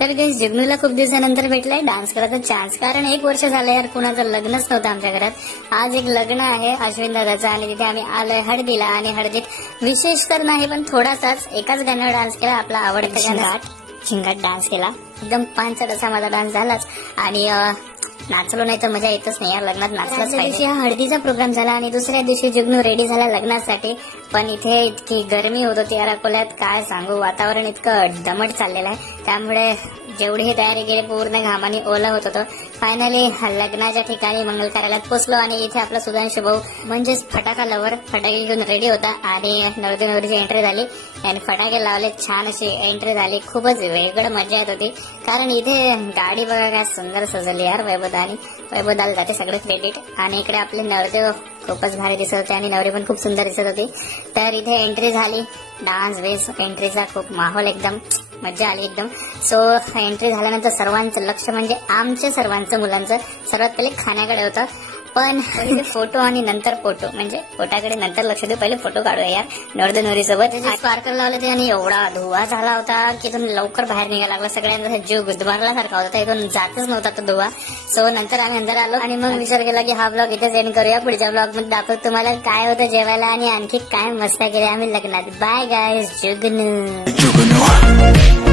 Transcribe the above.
तर गाईस जुगनूला खूप दिवसानंतर भेटलाय डान्स करायचा चान्स, कारण 1 वर्ष झालं यार कुणाचं लग्नच नव्हतं आमच्या घरात. आज एक लग्न आहे अश्विन दादाचं आणि तिथे आम्ही आलोय हळदीला. आणि हळदीत विशेष तर नाही पण थोडासाच एकाच गाण्यावर डान्स केला, आपला आवडता गाणं झिंगाट डान्स केला. एकदम पांचट असा माझा डान्स झालाच. आणि नाचलो नाही तर मजा येतच नाही यार, लग्नात नाचलाच पाहिजे. हा हळदीचा प्रोग्राम झाला आणि दुसऱ्या दिवशी जुगनू रेडी झाला लग्नासाठी. पण इथे इतकी गरमी होत होती यार अकोल्यात, काय सांगू, वातावरण इतकं दमट चाललेलं आहे. त्यामुळे जेवढी तयारी केली पूर्ण घामाने ओलं होत होतं. फायनली लग्नाच्या ठिकाणी मंगल कार्यालयात पोहोचलो आणि इथे आपला सुधांशू भाऊ म्हणजेच फटाका लवर फटाके घेऊन रेडी होता आणि नवरी नवरीची एंट्री झाली आणि फटाके लावले, छान अशी एंट्री झाली. खूपच वेगळं मजा येत होती, कारण इथे गाडी बघा काय सुंदर सजवली यार वैभवदाला जाते सगळं क्रेडिट. आणि इकडे आपले नवरदेव खूपच भारी दिसत होते आणि नवरी पण खूप सुंदर दिसत होती. तर इथे एंट्री झाली, डान्स बेस एंट्रीचा खूप माहोल, एकदम मजा आली एकदम. सो एंट्री झाल्यानंतर सर्वांचं लक्ष म्हणजे आमच्या सर्वांचं मुलांचं सर्वात पहिले खाण्याकडे होतं. पण पहिले फोटो आणि नंतर फोटो, म्हणजे फोटाकडे नंतर लक्ष देऊ, पहिले फोटो काढूया यार नवरदेव नवरीसोबत. स्पार्कल लावले ते आणि एवढा धुवा झाला होता की इथून लवकर बाहेर निघायला लागला. सगळ्यांचा जीव गुदमारल्यासारखा होता, इथून जातच नव्हता तो धुवा. सो नंतर आम्ही अंदर आलो आणि मग विचार केला की हा ब्लॉग इथेच एंड करूया. पुढच्या ब्लॉग मध्ये दाखवतो तुम्हाला काय होतं जेवायला आणि आणखी काय मस्त्या केल्या आम्ही लग्नात. बाय गाईज, जुगनू.